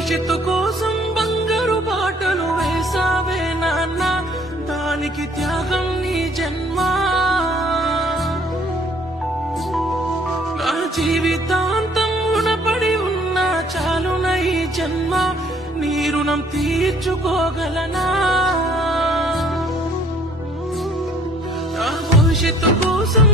భవిష్యత్తు కోసం బంగారు బాటలు వేసావే నాన్న, దానికి త్యాగం నీ జన్మ. నా జీవితాంతం రుణపడి ఉన్నా చాలున ఈ జన్మ, నీ రుణం తీర్చుకోగలనా. నా భవిష్యత్తు కోసం